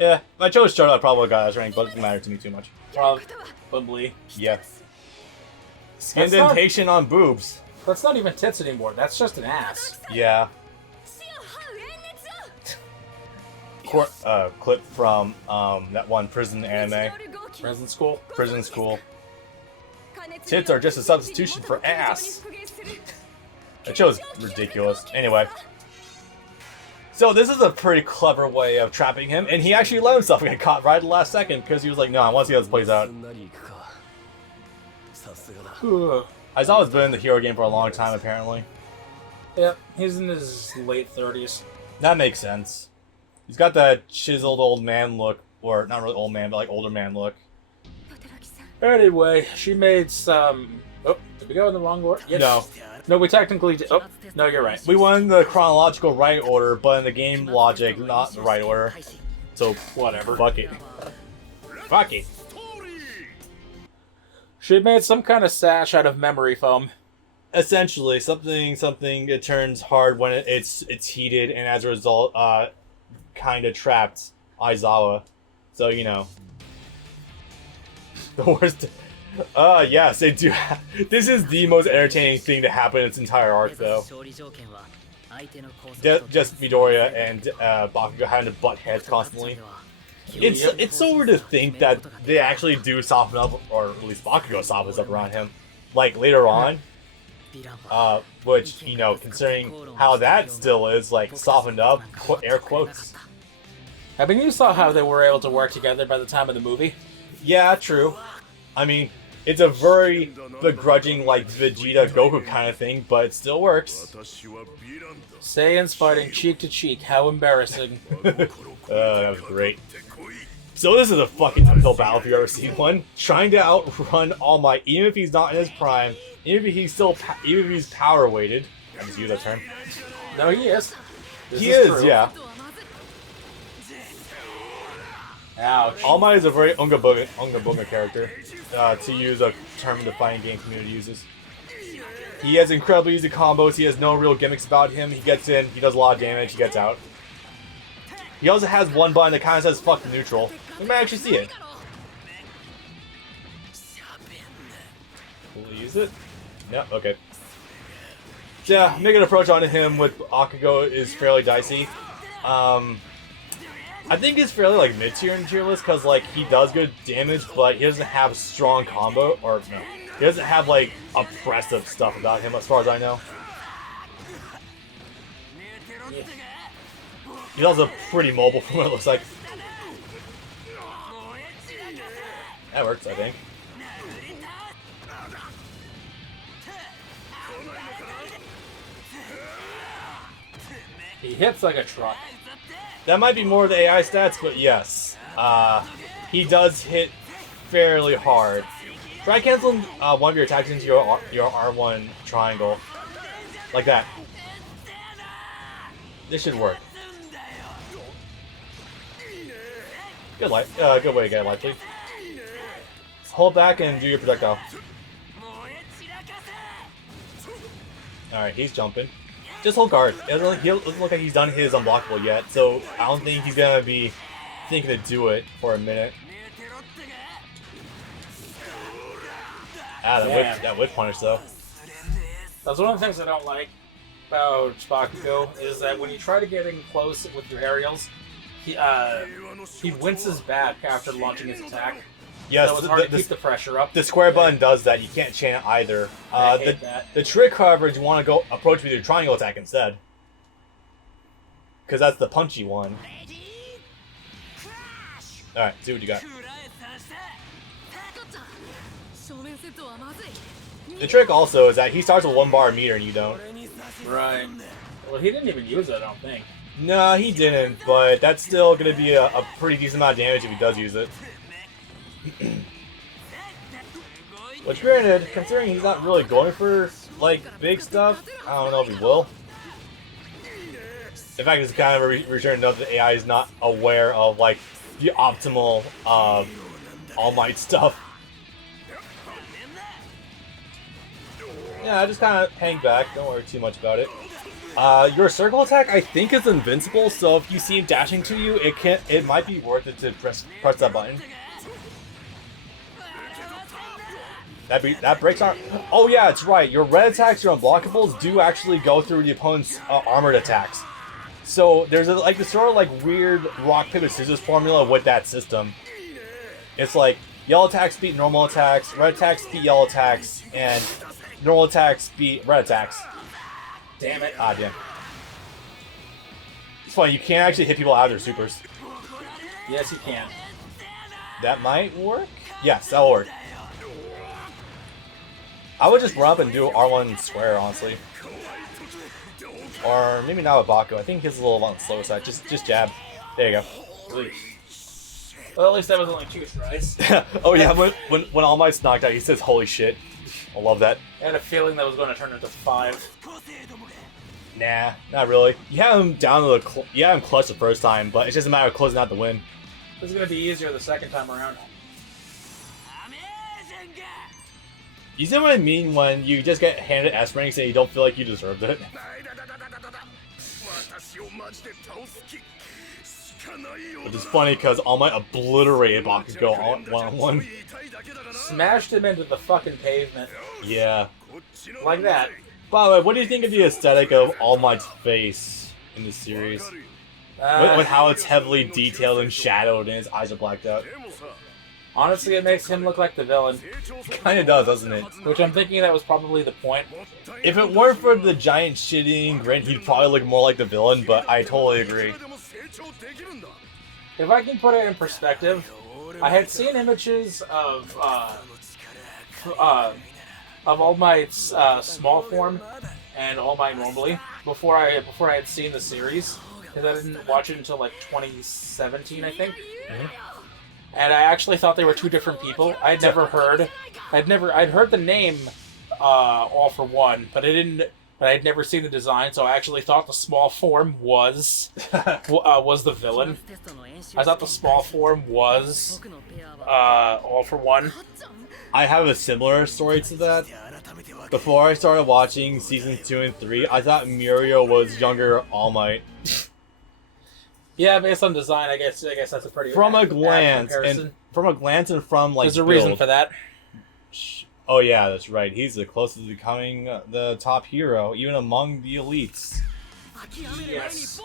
Yeah, if I chose Shoto, I probably got S rank, but it doesn't matter to me too much. Probably. Yeah. Skindentation on boobs. That's not even tits anymore. That's just an ass. Yeah. Clip from that one prison anime. Prison school? Prison school. Tits are just a substitution for ass. That show's ridiculous. Anyway. So this is a pretty clever way of trapping him, and he actually let himself get caught right at the last second because he was like, no, I want to see how this plays out. He's always been in the hero game for a long time, apparently. Yep, he's in his late 30s. That makes sense. He's got that chiseled old man look, or not really old man, but like older man look. Anyway, she made some... Oh, did we go in the wrong order? Yes. No. No, we technically did. Oh, no, you're right. We went in the chronological right order, but in the game logic, not the right order. So, whatever. Fuck it. Fuck it. She made some kind of sash out of memory foam. Essentially, something, it turns hard when it's heated, and as a result, kind of trapped Aizawa. So, you know. The worst... yes, they do. This is the most entertaining thing to happen in its entire arc, though. Just Midoriya and Bakugo having to butt heads constantly. It's so weird to think that they actually do soften up, or at least Bakugo softens up around him, like later on. Which, you know, considering how that still is, like, softened up, air quotes. I mean, you saw how they were able to work together by the time of the movie. Yeah, true. I mean, it's a very begrudging, like, Vegeta-Goku kind of thing, but it still works. Saiyans fighting cheek to cheek, how embarrassing. That was great. So this is a fucking uphill battle if you've ever seen one. Trying to outrun All Might, even if he's not in his prime, even if he's power weighted. I just use that term. No, he is. He is, true. Yeah. Ouch. All Might is a very Unga Bunga character, to use a term the fighting game community uses. He has incredibly easy combos, he has no real gimmicks about him, he gets in, he does a lot of damage, he gets out. He also has one button that kind of says fuck the neutral. You might actually see it. Will he use it? No, okay. Yeah, making an approach onto him with Bakugo is fairly dicey. I think it's fairly like mid-tier and tier list because like he does good damage, but he doesn't have strong combo, or no, he doesn't have like oppressive stuff about him as far as I know. He's also pretty mobile from what it looks like. That works, I think. He hits like a truck. That might be more of the AI stats, but yes. He does hit fairly hard. Try canceling one of your attacks into your R1 triangle. Like that. This should work. Good good way to get life lead. Hold back and do your projectile. Alright, he's jumping. Just hold guard. He doesn't look like he's done his unblockable yet, so I don't think he's gonna be thinking to do it for a minute. That whip punish though. That's one of the things I don't like about Bakugo is that when you try to get in close with your aerials, he winces back after launching his attack. Yes, so it's hard to keep the pressure up. The square button does that. You can't chain it either. I hate that. The trick, however, is you want to go approach with your triangle attack instead. Because that's the punchy one. Alright, see what you got. The trick also is that he starts with 1 bar meter and you don't. Right. Well, he didn't even use it, I don't think. No, he didn't, but that's still going to be a pretty decent amount of damage if he does use it. Which, granted, considering he's not really going for, like, big stuff, I don't know if he will. In fact, it's kind of a return to note that AI is not aware of, like, the optimal All Might stuff. Yeah, just kind of hang back, don't worry too much about it. Your circle attack, I think, is invincible. So if you see him dashing to you, it might be worth it to press that button. That breaks our. Oh yeah, it's right. Your red attacks, your unblockables, do actually go through the opponent's armored attacks. So there's this sort of like weird rock paper scissors formula with that system. It's like yellow attacks beat normal attacks, red attacks beat yellow attacks, and normal attacks beat red attacks. Damn it. Ah, damn. It's funny, you can't actually hit people out of their supers. Yes, you can. That might work? Yes, that'll work. I would just run up and do R1 square, honestly. Or maybe not with Bakugo. I think he's a little on the slower side. Just jab. There you go. Well, at least that was only 2 tries. Oh yeah, when All Might's knocked out, he says, "Holy shit." I love that. I had a feeling that was going to turn into 5. Nah, not really. You have him down to you have him clutch the first time, but it's just a matter of closing out the win. This is going to be easier the second time around. You see what I mean when you just get handed S ranks and you don't feel like you deserved it? Which is funny because All Might obliterated Bakugo one-on-one. Smashed him into the fucking pavement. Yeah. Like that. By the way, what do you think of the aesthetic of All Might's face in this series? With how it's heavily detailed and shadowed and his eyes are blacked out. Honestly, it makes him look like the villain. Kinda does, doesn't it? Which I'm thinking that was probably the point. If it weren't for the giant shitting grin, he'd probably look more like the villain, but I totally agree. If I can put it in perspective, I had seen images of All Might's small form and All Might normally before I had seen the series, because I didn't watch it until like 2017, I think. Mm-hmm. And I actually thought they were 2 different people. I'd heard the name All for One, but I'd never seen the design, so I actually thought the small form was the villain. I thought the small form was All for One. I have a similar story to that. Before I started watching seasons 2 and 3, I thought Mirio was younger All Might. Yeah, based on design, I guess that's a pretty from a glance and from like there's a reason for that. Oh yeah, that's right. He's the closest to becoming the top hero, even among the elites. Yes.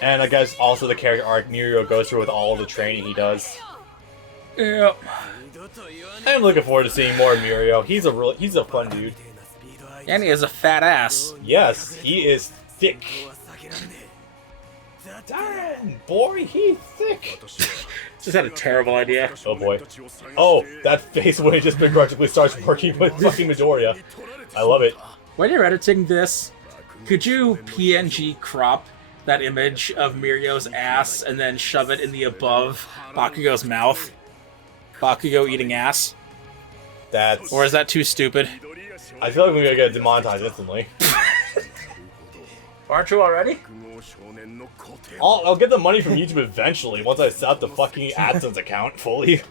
And I guess also the character arc Mirio goes through with all the training he does. Yeah. I'm looking forward to seeing more of Mirio. He's a fun dude. And he has a fat ass. Yes, he is thick. Darn, boy, he's thick. Just had a terrible idea. Oh boy. Oh, that face when he just begrudgingly starts working with fucking Midoriya. I love it. When you're editing this, could you PNG crop that image of Mirio's ass and then shove it in the above Bakugo's mouth? Bakugo eating ass? Or is that too stupid? I feel like we're gonna get demonetized instantly. Aren't you already? I'll get the money from YouTube eventually once I set up the fucking AdSense account fully.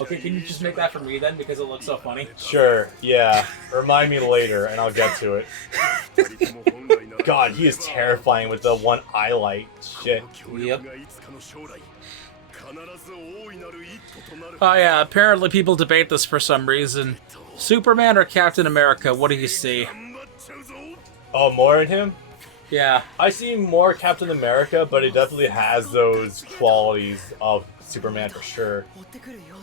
Okay, can you just make that for me then, because it looks so funny? Sure, yeah. Remind me later and I'll get to it. God, he is terrifying with the one highlight. Shit. Yep. Oh yeah, apparently people debate this for some reason. Superman or Captain America, what do you see? Oh, more in him? Yeah. I see more Captain America, but it definitely has those qualities of Superman for sure.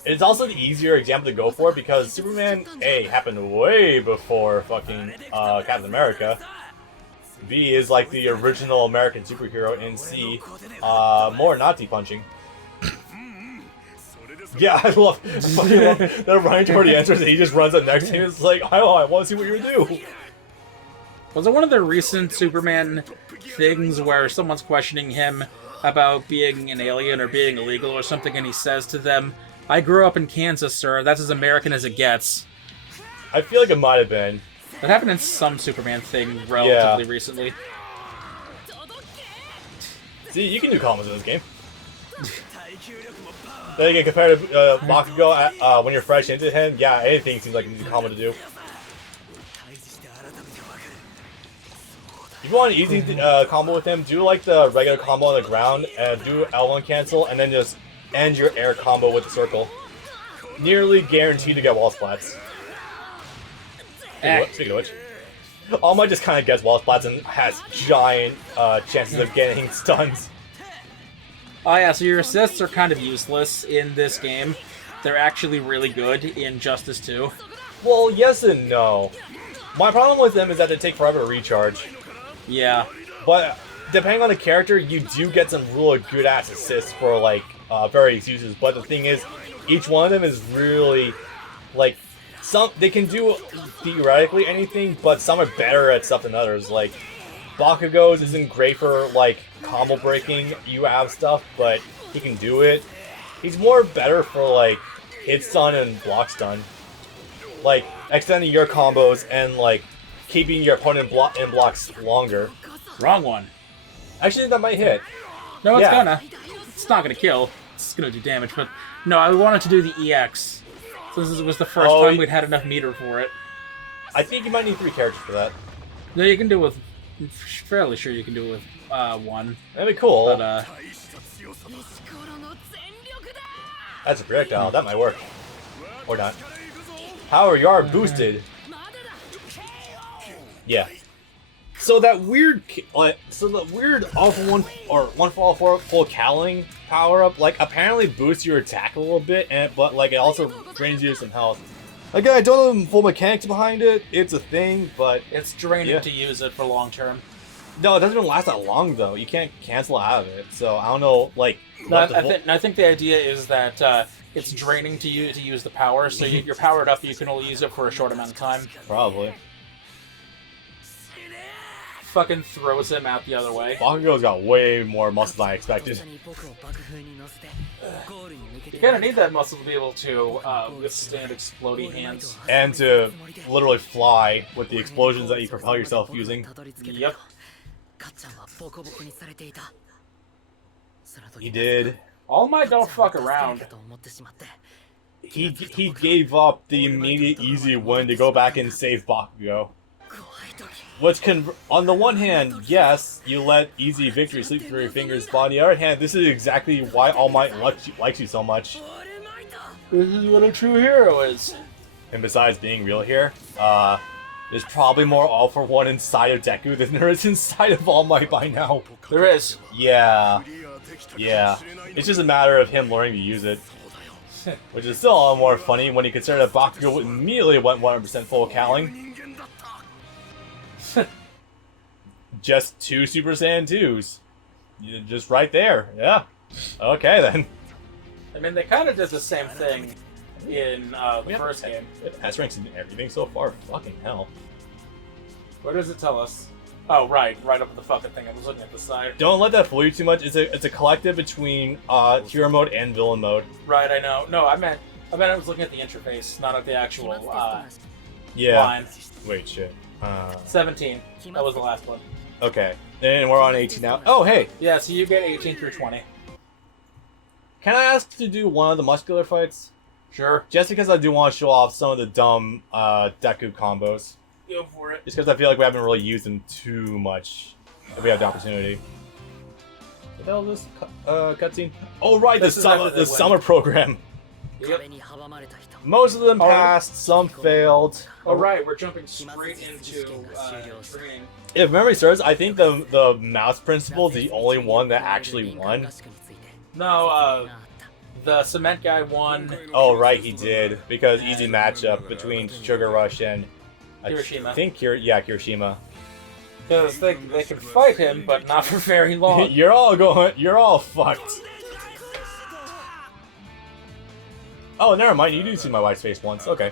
It's also the easier example to go for because Superman, A, happened way before fucking Captain America. B is like the original American superhero, and C, more Nazi punching. Yeah, I fucking love that Ryan Jordy enters and he just runs up next to him. It's like, oh, I want to see what you're gonna do. Was it one of the recent Superman things where someone's questioning him about being an alien or being illegal or something, and he says to them, "I grew up in Kansas, sir. That's as American as it gets." I feel like it might have been. That happened in some Superman thing relatively recently. See, you can do comments in this game. Then again, compared to Bakugo, when you're fresh into him, yeah, anything seems like an easy comment to do. You you want an easy combo with him, do like the regular combo on the ground, do L1 cancel, and then just end your air combo with the circle. Nearly guaranteed to get wall splats. Speaking of which, All Might just kind of gets wall splats and has giant chances of getting stuns. Oh yeah, so your assists are kind of useless in this game. They're actually really good in Justice 2. Well, yes and no. My problem with them is that they take forever to recharge. Yeah. But depending on the character, you do get some really good ass assists for like various uses. But the thing is, each one of them is really like they can do theoretically anything, but some are better at stuff than others. Like Bakugo's isn't great for like combo breaking UAV stuff, but he can do it. He's more better for like hit stun and block stun. Like extending your combos and like keeping your opponent in blocks longer. Wrong one. Actually, that might hit. No, it's Yeah. gonna. It's not gonna kill. It's gonna do damage, but no, I wanted to do the EX. So this was the first time we'd had enough meter for it. I think you might need 3 characters for that. No, you can do it with. I'm fairly sure you can do it with 1. That'd be cool. But That's a projectile. That might work. Or not. Power yard boosted. Yeah. So that weird, awful one or 1 for all 4 full cowling power up, like apparently boosts your attack a little bit, but like it also drains you some health. Again, I don't know the full mechanics behind it. It's a thing, but it's draining to use it for long term. no, it doesn't even last that long though. You can't cancel out of it. So I don't know, like. No, I think the idea is that it's draining to use the power. So you're powered up, you can only use it for a short amount of time. Probably. Fucking throws him out the other way. Bakugo's got way more muscle than I expected. You kind of need that muscle to be able to withstand exploding hands. And to literally fly with the explosions that you propel yourself using. Yep. He did. All Might don't fuck around. He gave up the immediate easy win to go back and save Bakugo. Which can, on the one hand, yes, you let easy victory slip through your fingers, but on the other hand, this is exactly why All Might likes you so much. This is what a true hero is. And besides being real here, there's probably more All for One inside of Deku than there is inside of All Might by now. There is. Yeah. Yeah. It's just a matter of him learning to use it. Which is still a lot more funny when you consider that Bakugo immediately went 100% full cowling. Just 2 Super Saiyan 2s. Just right there. Yeah. Okay then. I mean, they kind of did the same thing in the first game. S ranks in everything so far. Fucking hell. What does it tell us? Oh, right up at the fucking thing. I was looking at the side. Don't let that fool you too much. It's a collective between hero mode and villain mode. Right, I know. No, I meant I was looking at the interface, not at the actual Yeah. line. Wait, shit. 17. That was the last one. Okay. And we're on 18 now. Oh, hey. Yeah, so you get 18 through 20. Can I ask to do one of the muscular fights? Sure. Just because I do want to show off some of the dumb Deku combos. Go for it. Just because I feel like we haven't really used them too much if we have the opportunity. What the hell is this cutscene? Oh, right, the summer program. Yep. Most of them passed, some failed. Oh, right, we're jumping straight into training. If memory serves, I think the mouse principal is the only one that actually won. No, the cement guy won. Oh, right, he did. Because easy matchup between Sugar Rush and... Hiroshima. I think Hiroshima. Because they could fight him, but not for very long. You're all fucked. Oh, never mind. You do see my wife's face once. Okay.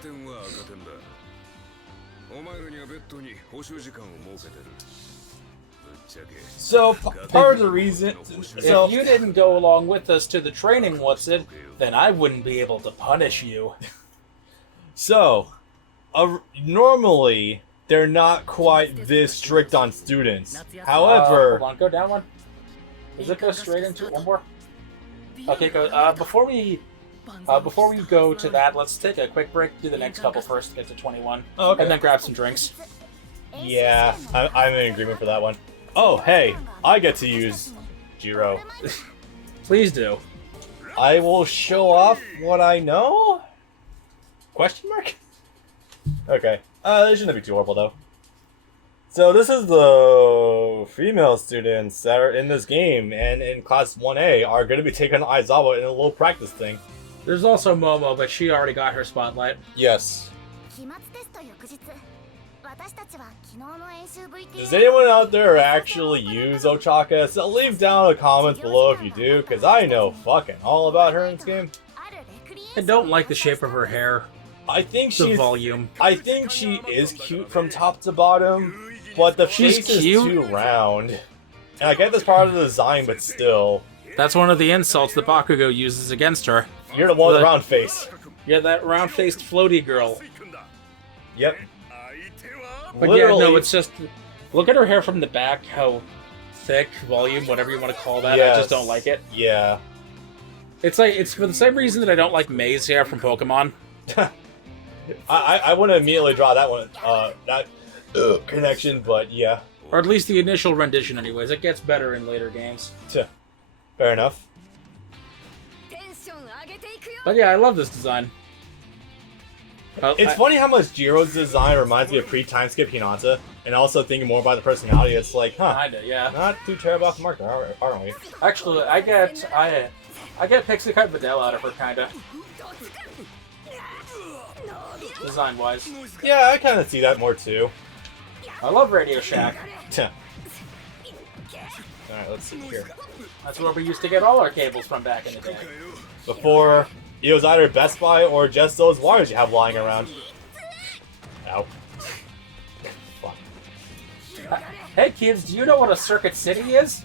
So part of the reason. So if you didn't go along with us to the training, then I wouldn't be able to punish you. So, normally they're not quite this strict on students. However, hold on, go down one. Does it go straight into one more? Okay, go. Before we go to that, let's take a quick break. Do the next couple first. Get to 21, okay. And then grab some drinks. Yeah, I'm in agreement for that one. Oh, hey, I get to use Jiro. Please do. I will show off what I know? Question mark? Okay. This shouldn't be too horrible, though. So this is the female students that are in this game, and in Class 1A are going to be taking on Aizawa in a little practice thing. There's also Momo, but she already got her spotlight. Yes. Does anyone out there actually use Ochaka? So leave down a comment below if you do, because I know fucking all about her in this game. I don't like the shape of her hair. I think The volume. I think she is cute from top to bottom, but the face is too round. And I get this part of the design, but still. That's one of the insults that Bakugo uses against her. You're the one with the round face. Yeah, that round-faced floaty girl. Yep. But literally, yeah, no, it's just... Look at her hair from the back, how thick, volume, whatever you want to call that. Yes. I just don't like it. Yeah. It's for the same reason that I don't like May's hair from Pokemon. I want to immediately draw that one, connection, but yeah. Or at least the initial rendition anyways. It gets better in later games. Fair enough. But yeah, I love this design. It's funny how much Jiro's design reminds me of pre-time skip Hinata, and also thinking more about the personality, it's like, huh, kinda, yeah. Not too terrible off the mark, aren't we? Actually, I get Pixie Cut Videl out of her, kinda. Design-wise. Yeah, I kinda see that more too. I love Radio Shack. Alright, let's see here. That's where we used to get all our cables from back in the day. Before, it was either Best Buy or just those wires you have lying around. Ow. Fuck. Hey kids, do you know what a Circuit City is?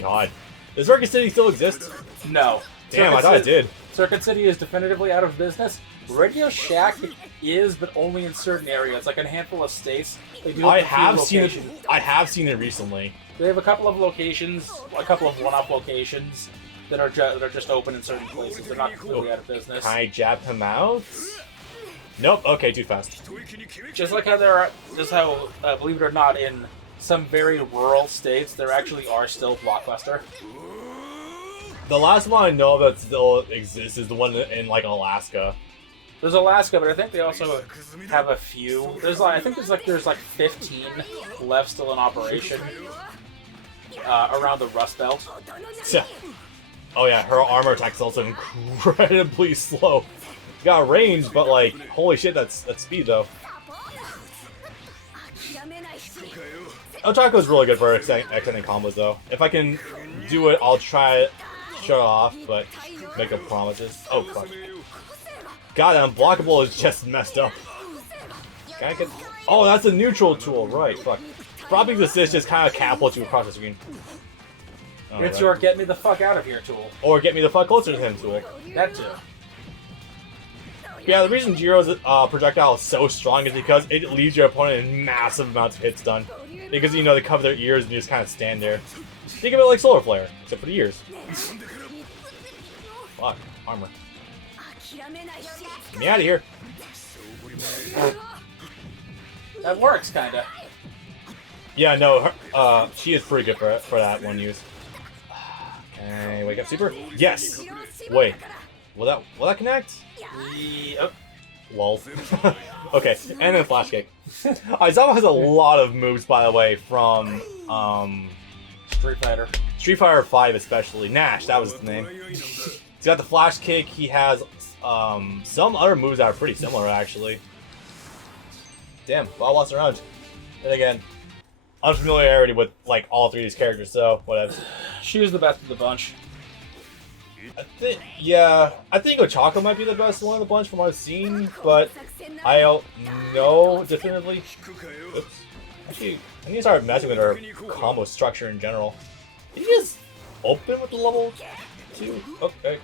God. Does Circuit City still exist? No. Damn, I thought it did. Circuit City is definitively out of business. Radio Shack is, but only in certain areas, like in a handful of states. They do I have seen it recently. They have a couple of locations, a couple of one-off locations that are just open in certain places. They're not completely out of business. Can I jab him out? Nope. Okay, too fast. Just like how believe it or not, in some very rural states, there actually are still Blockbuster. The last one I know that still exists is the one in like Alaska. There's Alaska, but I think they also have a few. I think there's like 15 left still in operation around the Rust Belt. Oh yeah, her armor attack is also incredibly slow. Got range, but like, holy shit, that's speed though. Otaku's really good for extending combos though. If I can do it, I'll try it, show it off, but make up promises. Oh fuck. God, unblockable is just messed up. Can I get... Oh, that's a neutral tool, right? Fuck. Dropping assist just kind of catapults you across the screen. Oh, it's your get me the fuck out of here tool. Or get me the fuck closer to him tool. That too. Yeah, the reason Jiro's projectile is so strong is because it leaves your opponent in massive amounts of hits done. Because, you know, they cover their ears and you just kind of stand there. Think of it like Solar Flare, except for the ears. Fuck, armor. Get me out of here. That works, kinda. Yeah, no, she is pretty good for that one use. Okay, wake up super? Yes! Wait, will that connect? Yep. Lol. Okay, and then flash kick. Aizawa has a lot of moves, by the way, from Street Fighter 5 especially. Nash, that was the name. He's got the flash kick. He has some other moves that are pretty similar, actually. Damn, well lost around. And again, unfamiliarity with like all three of these characters, so whatever. She was the best of the bunch. I think Ochako might be the best one of the bunch from what I've seen, but I don't know definitively. Oops. Actually, I need to start messing with her combo structure in general. Did you just open with the level 2? Okay.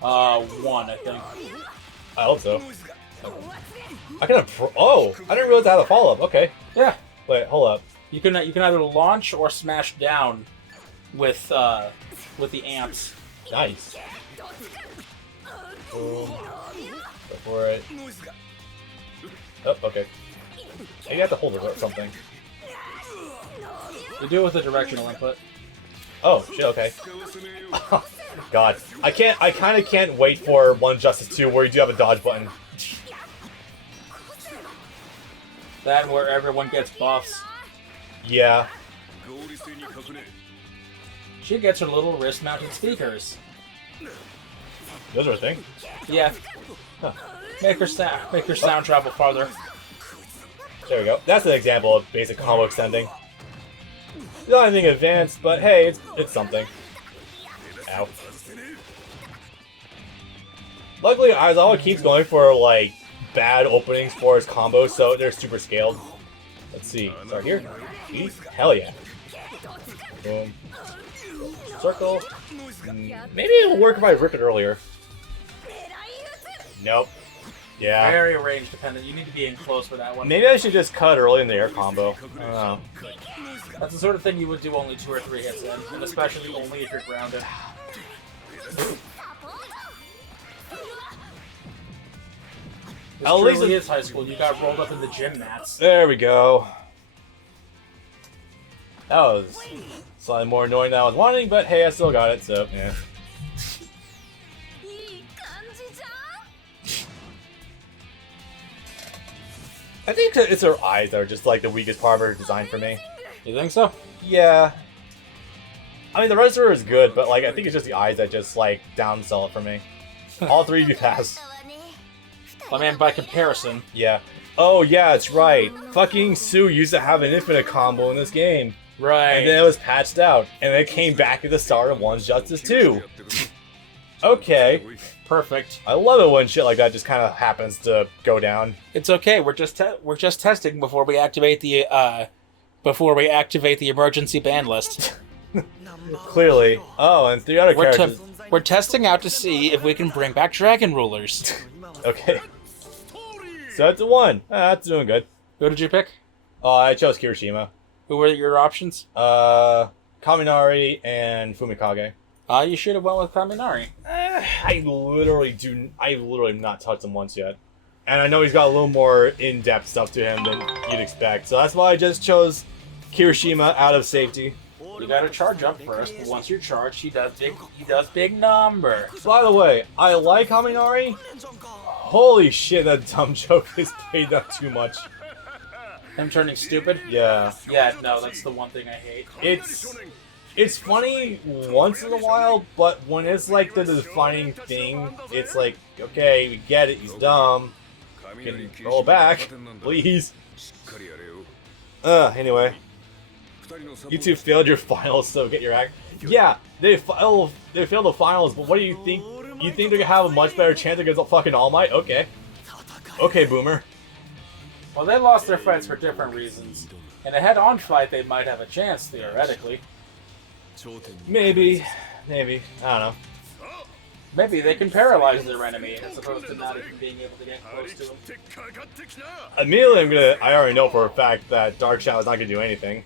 1, I think. I hope so. I can oh! I didn't realize I had a follow-up. Okay. Yeah. Wait, hold up. You can either launch or smash down with the amps. Nice. Boom. Go for it. Oh, okay. Maybe I have to hold it or something. You do it with the directional input. Oh, shit, okay. God. I kind of can't wait for One Justice 2 where you do have a dodge button. That where everyone gets buffs. Yeah. She gets her little wrist-mounted speakers. Those are a thing? Yeah. Huh. Make her sound travel farther. There we go. That's an example of basic combo extending. Not anything advanced, but hey, it's something. Ow. Luckily, Aizawa keeps going for, like, bad openings for his combos, so they're super scaled. Let's see. Start here. Hell yeah. Boom. Circle. Maybe it'll work if I rip it earlier. Nope. Yeah. Very range dependent. You need to be in close for that one. Maybe I should just cut early in the air combo. I don't know. That's the sort of thing you would do only 2 or 3 hits in, and especially only if you're grounded. This truly is high school. You got rolled up in the gym mats. There we go. That was slightly more annoying than I was wanting, but hey, I still got it, so yeah. I think it's her eyes that are just like the weakest part of her design for me. You think so? Yeah. I mean, the rest of her is good, but like I think it's just the eyes that just like downsell it for me. All three do pass. I mean, by comparison. Yeah. Oh yeah, it's right. Fucking Sue used to have an infinite combo in this game. Right. And then it was patched out, and then it came back at the start of One's Justice 2. Okay. Perfect. I love it when shit like that just kind of happens to go down. It's okay. We're just testing before we activate the emergency ban list. Clearly. Oh, and 3 other characters. We're testing out to see if we can bring back dragon rulers. Okay. So that's a 1. That's doing good. Who did you pick? I chose Kirishima. Who were your options? Kaminari and Fumikage. You should have went with Kaminari. I literally have not touched him once yet. And I know he's got a little more in-depth stuff to him than you'd expect. So that's why I just chose Kirishima out of safety. You gotta charge up first, but once you're charged, he does big number. By the way, I like Kaminari. Holy shit, that dumb joke is played up too much. Him turning stupid? Yeah. Yeah, no, that's the one thing I hate. It's funny once in a while, but when it's like the defining thing, it's like, okay, we get it, he's dumb. Can you roll back, please? Anyway. You two failed your finals, so get your act. Yeah, they failed the finals, but what do you think? You think they're gonna have a much better chance against fucking All Might? Okay. Okay, Boomer. Well, they lost their fights for different reasons. In a head-on fight, they might have a chance, theoretically. Maybe. I don't know. Maybe they can paralyze their enemy, as opposed to not even being able to get close to them. Immediately, I already know for a fact that Dark Shadow's not gonna do anything.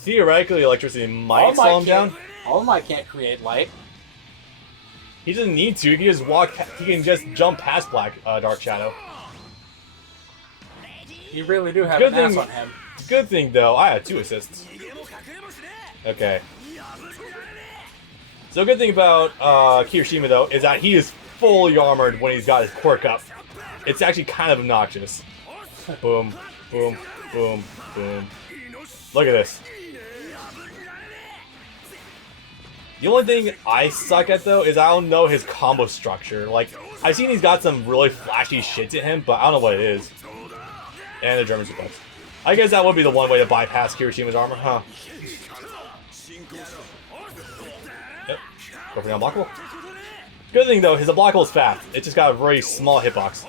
Theoretically, electricity might slow him down. All Might can't create light. He doesn't need to. He can just walk. He can just jump past Dark Shadow. You really do have an ass on him. Good thing though, I had 2 assists. Okay. So good thing about Kirishima though is that he is fully armored when he's got his quirk up. It's actually kind of obnoxious. Boom, boom, boom, boom. Look at this. The only thing I suck at though is I don't know his combo structure. Like, I've seen he's got some really flashy shit to him, but I don't know what it is. And the German suplex. I guess that would be the one way to bypass Kirishima's armor, huh? Yep. Go for the unblockable. Good thing though, his unblockable is fast. It's just got a very small hitbox.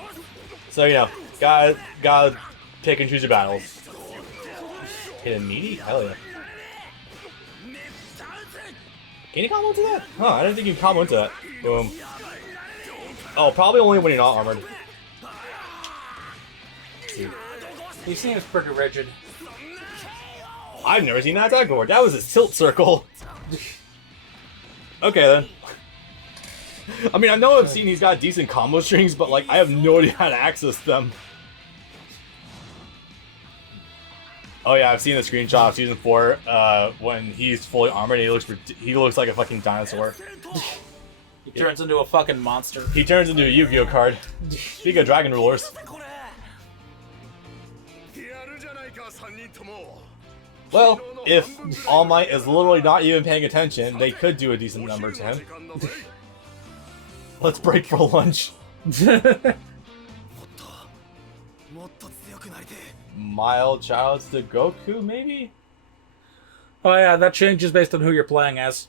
So, you know, gotta pick and choose your battles. Hit a meaty? Hell yeah. Can you combo into that? Huh, I didn't think you could combo into that. Boom. Oh, probably only when you're not armored. He seems pretty rigid. I've never seen that attack before. That was a tilt circle. Okay then. I mean, I know I've seen he's got decent combo strings, but like, I have no idea how to access them. Oh yeah, I've seen the screenshot of season 4. When he's fully armored, he looks like a fucking dinosaur. He turns into a fucking monster. He turns into a Yu-Gi-Oh card. Speaking of dragon rulers. Well, if All Might is literally not even paying attention, they could do a decent number to him. Let's break for lunch. Mild childs to Goku, maybe? Oh yeah, that changes based on who you're playing as.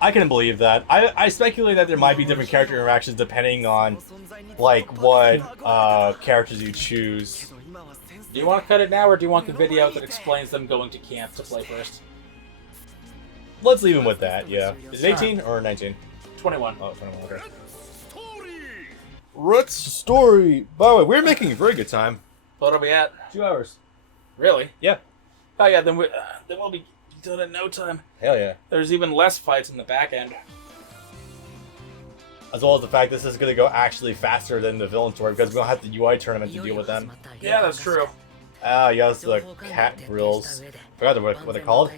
I can believe that. I speculate that there might be different character interactions depending on, like, what characters you choose. Do you want to cut it now, or do you want the video that explains them going to camp to play first? Let's leave him with that, yeah. Is it 18 or 19? 21. Oh, 21, okay. Root's story. By the way, we're making a very good time. What are we at? 2 hours. Really? Yeah. Oh yeah, then we'll be done in no time. Hell yeah. There's even less fights in the back end. As well as the fact this is going to go actually faster than the villain story because we don't have the UI tournament to deal with them. Yeah, that's true. Ah, yes, the cat grills. Forgot what they're called.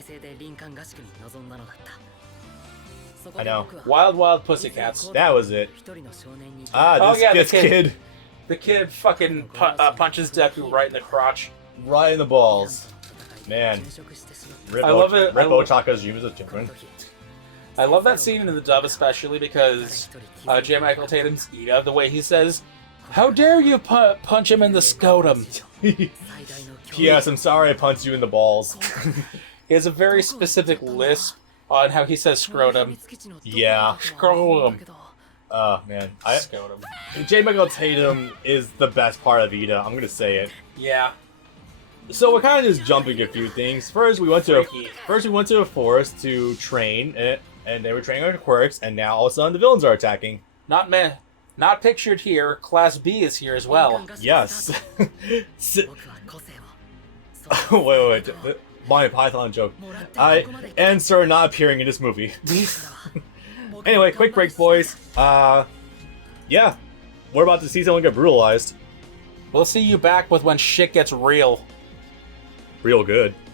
I know. Wild Wild Pussycats. That was it. Ah, this gets kid. The kid fucking punches Deku right in the crotch. Right in the balls. Man. I love it. Rip Ochaka's dreams of children. I love that scene in the dub especially because J. Michael Tatum's Ida, the way he says, "How dare you punch him in the scrotum?" P.S. I'm sorry I punched you in the balls. He has a very specific lisp on how he says scrotum. Yeah. Scrotum. Oh, man. Scrotum. J. Michael Tatum is the best part of Ida. I'm gonna say it. Yeah. So we're kind of just jumping a few things. First, we went to a forest to train, and they were training our quirks, and now all of a sudden the villains are attacking. Not pictured here. Class B is here as well. Yes. wait. Monty Python joke. And Sir not appearing in this movie. Anyway, quick breaks, boys. Yeah. We're about to see someone get brutalized. We'll see you back with when shit gets real. Real good.